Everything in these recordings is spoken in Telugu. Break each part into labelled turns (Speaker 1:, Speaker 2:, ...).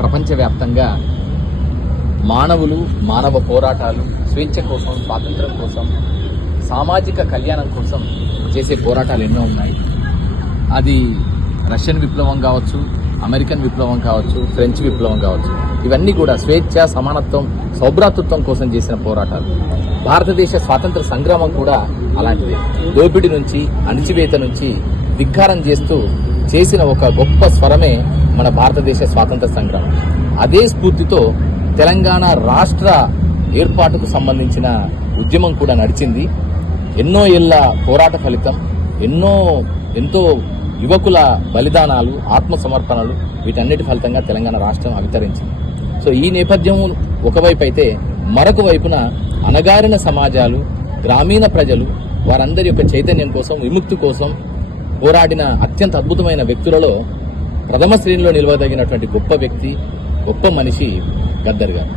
Speaker 1: ప్రపంచవ్యాప్తంగా మానవులు మానవ పోరాటాలు స్వేచ్ఛ కోసం స్వాతంత్రం కోసం సామాజిక కళ్యాణం కోసం చేసే పోరాటాలు ఎన్నో ఉన్నాయి. అది రష్యన్ విప్లవం కావచ్చు అమెరికన్ విప్లవం కావచ్చు ఫ్రెంచ్ విప్లవం కావచ్చు. ఇవన్నీ కూడా స్వేచ్ఛ సమానత్వం సౌభ్రాతృత్వం కోసం చేసిన పోరాటాలు. భారతదేశ స్వాతంత్ర సంగ్రామం కూడా అలాంటిదే. దోపిడి నుంచి అణిచివేత నుంచి ధిక్కారం చేస్తూ చేసిన ఒక గొప్ప స్వరమే మన భారతదేశ స్వాతంత్ర సంగ్రామం. అదే స్ఫూర్తితో తెలంగాణ రాష్ట్ర ఏర్పాటుకు సంబంధించిన ఉద్యమం కూడా నడిచింది. ఎన్నో ఏళ్ళ పోరాట ఫలితం ఎన్నో ఎంతో యువకుల బలిదానాలు ఆత్మ సమర్పణలు వీటన్నిటి ఫలితంగా తెలంగాణ రాష్ట్రం అవితరించింది. సో ఈ నేపథ్యం ఒకవైపు అయితే మరొక వైపున అణగారిన సమాజాలు గ్రామీణ ప్రజలు వారందరి యొక్క చైతన్యం కోసం విముక్తి కోసం పోరాడిన అత్యంత అద్భుతమైన వ్యక్తులలో ప్రథమ శ్రేణిలో నిలవదగినటువంటి గొప్ప వ్యక్తి గొప్ప మనిషి గద్దర్ గారు.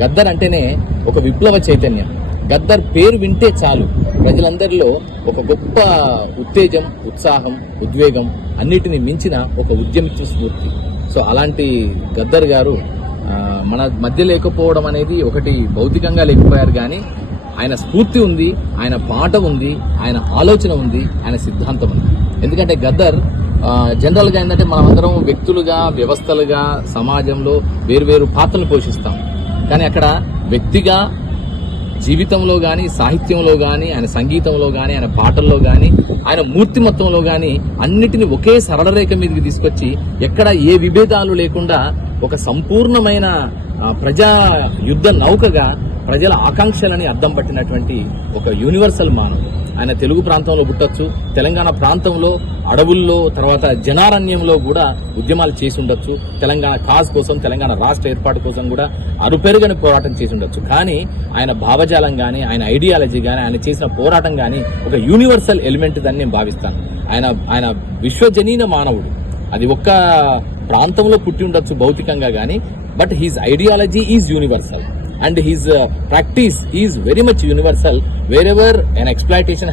Speaker 1: గద్దర్ అంటేనే ఒక విప్లవ చైతన్యం. గద్దర్ పేరు వింటే చాలు. ప్రజలందరిలో ఒక గొప్ప ఉత్తేజం ఉత్సాహం ఉద్వేగం అన్నిటిని మించిన ఒక ఉద్యమిత్వ స్ఫూర్తి. సో అలాంటి గద్దర్ గారు మన మధ్య లేకపోవడం అనేది ఒకటి భౌతికంగా లేకపోయారు కానీ ఆయన స్ఫూర్తి ఉంది ఆయన పాట ఉంది ఆయన ఆలోచన ఉంది ఆయన సిద్ధాంతం ఉంది. ఎందుకంటే గద్దర్ జనరల్గా ఏంటంటే మనమందరం వ్యక్తులుగా వ్యవస్థలుగా సమాజంలో వేరువేరు పాత్రలు పోషిస్తాం. కానీ అక్కడ వ్యక్తిగా జీవితంలో కానీ సాహిత్యంలో కానీ ఆయన సంగీతంలో కానీ ఆయన పాటల్లో కానీ ఆయన మూర్తిమత్వంలో కానీ అన్నిటిని ఒకే సరళ రేఖ మీదకి తీసుకొచ్చి ఎక్కడ ఏ విభేదాలు లేకుండా ఒక సంపూర్ణమైన ప్రజా యుద్ధ నౌకగా ప్రజల ఆకాంక్షలని అద్దం పట్టినటువంటి ఒక యూనివర్సల్ మానవుడు. ఆయన తెలుగు ప్రాంతంలో పుట్టచ్చు తెలంగాణ ప్రాంతంలో అడవుల్లో తర్వాత జనారణ్యంలో కూడా ఉద్యమాలు చేసి ఉండొచ్చు తెలంగాణ కాజ్ కోసం తెలంగాణ రాష్ట్ర ఏర్పాటు కోసం కూడా అరుపెరుగని పోరాటం చేసి ఉండొచ్చు కానీ ఆయన భావజాలం కానీ ఆయన ఐడియాలజీ కానీ ఆయన చేసిన పోరాటం కానీ ఒక యూనివర్సల్ ఎలిమెంట్ అని నేను భావిస్తాను. ఆయన ఆయన విశ్వజనీన మానవుడు. అది ఒక్క ప్రాంతంలో పుట్టి ఉండొచ్చు భౌతికంగా కానీ but his ideology is universal and his practice is very much universal wherever an exploitation